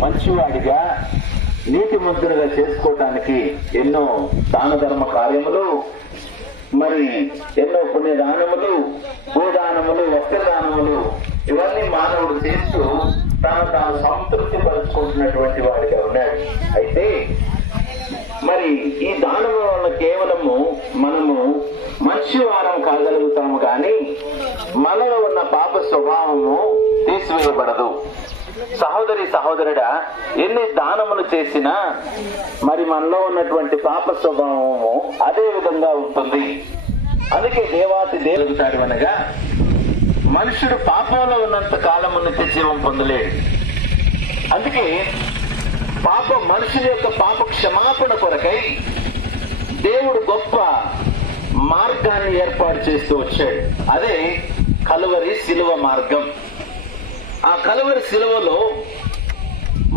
మంచివాడిగా నీతి మంతులుగా చేసుకోవటానికి ఎన్నో దాన ధర్మ కార్యములు, మరి ఎన్నో పుణ్యదానములు, భూదానములు, వస్త్రదానములు ఇవన్నీ మానవుడు చేస్తూ తాను సంతృప్తి పరుచుకుంటున్నటువంటి వాడిగా ఉన్నాడు. అయితే మరి ఈ దానము వల్ల కేవలము మనము మంచి వారం కాగలుగుతాము, కానీ మనలో ఉన్న పాప స్వభావము తీసివేయబడదు. సహోదరి సహోదరుడా, ఎన్ని దానములు చేసినా మరి మనలో ఉన్నటువంటి పాప స్వభావము అదే విధంగా ఉంటుంది. అందుకే దేవాతి దేవుతాడు అనగా మనుషుడు పాపంలో ఉన్నంత కాలము నిత్య జీవం పొందలేడు. అందుకే మనుషుల యొక్క పాప క్షమాపణ కొరకై దేవుడు గొప్ప మార్గాన్ని ఏర్పాటు చేస్తూ వచ్చాడు. అదే కలువరి శిలువ మార్గం. ఆ కలువరి శిలువలో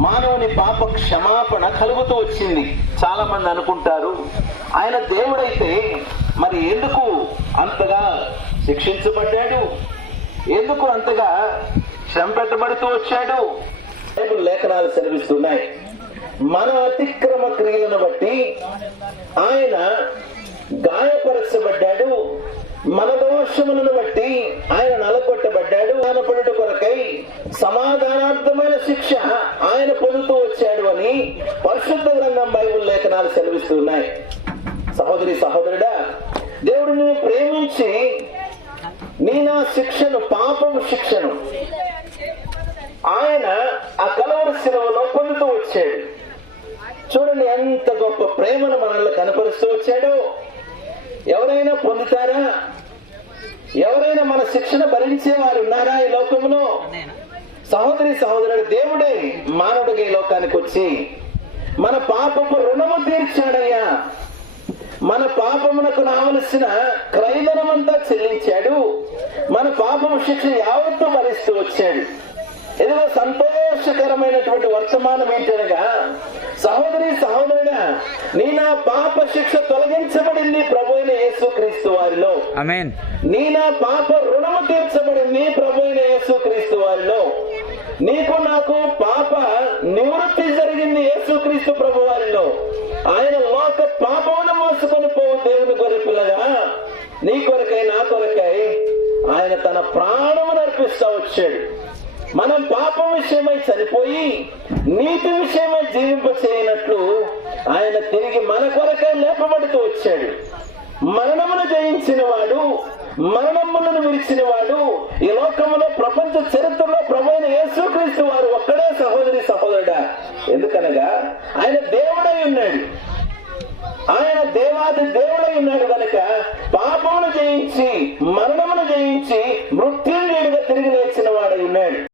మానవుని పాప క్షమాపణ కలుగుతూ వచ్చింది. చాలా మంది అనుకుంటారు, ఆయన దేవుడైతే మరి ఎందుకు అంతగా శిక్షించబడ్డాడు, ఎందుకు అంతగా శ్రమ పెట్టబడుతూ వచ్చాడు? బైబిల్ లేఖనాలు సెలవిస్తున్నాయి, మన అతిక్రమ క్రియలను బట్టి ఆయన గాయపరచబడ్డాడు, మన దోషములను బట్టి ఆయన నలగొట్టబడ్డాడు, ఆనపడుట కొరకై సమాధానార్థమైన శిక్ష ఆయన పొందుతూ వచ్చాడు అని పరిశుద్ధ గ్రంథం బైబిల్ లేఖనాలు సెలవిస్తున్నాయి. సహోదరి సహోదరుడా, దేవుడు నిన్ను ప్రేమించి నా శిక్షను, పాపం శిక్షను ఆయన ఆ కలువరి శిలువలో పొందుతూ వచ్చాడు. చూడండి ఎంత గొప్ప ప్రేమను మనల్ని కనపరుస్తూ వచ్చాడో. ఎవరైనా పొందుతారా? ఎవరైనా మన శిక్షణ భరించే వారు ఉన్నారా ఈ లోకంలో? సహోదరి సహోదరుడు, దేవుడే మానవుడిగా ఈ లోకానికి వచ్చి మన పాపపు రుణము తీర్చాడయ్యా. మన పాపమునకు రావలసిన క్రయధనమంతా చెల్లించాడు. మన పాపము శిక్ష యావత్తు భరిస్తూ వచ్చాడు. ఇదిగో సంతోషకరమైనటువంటి వర్తమానం ఏంటనగా, సహోదరి సహోదరుడా, నా పాప శిక్ష తొలగించబడింది ప్రభు అయిన యేసుక్రీస్తు వారిలో. ఆమేన్. నా పాప రుణము తీర్చబడింది ప్రభు అయిన యేసుక్రీస్తు వారిలో. నీకు నాకు పాప నివృత్తి జరిగింది యేసుక్రీస్తు ప్రభు వారిలో. ఆయన లోక పాపమును మోసుకొని పోవు దేవుని గొర్రె పిల్లగా నీ కొరకై నా కొరకై ఆయన తన ప్రాణమును అర్పిస్తూ వచ్చాడు. మనం పాపం విషయమై చనిపోయి నీతి విషయమై జీవింపచేయనట్లు ఆయన తిరిగి మన కొరకై లేపబడుతూ వచ్చాడు. మరణమును జయించిన వాడు, మరణములను విరిచిన వాడు ఈ లోకములో ప్రపంచ చరిత్రలో ప్రభువైన యేసుక్రీస్తు వారు ఒక్కడే. సహోదరి సహోదరుడా, ఎందుకనగా ఆయన దేవుడై ఉన్నాడు. ఆయన దేవాది దేవుడై ఉన్నాడు కనుక పాపమును జయించి మరణ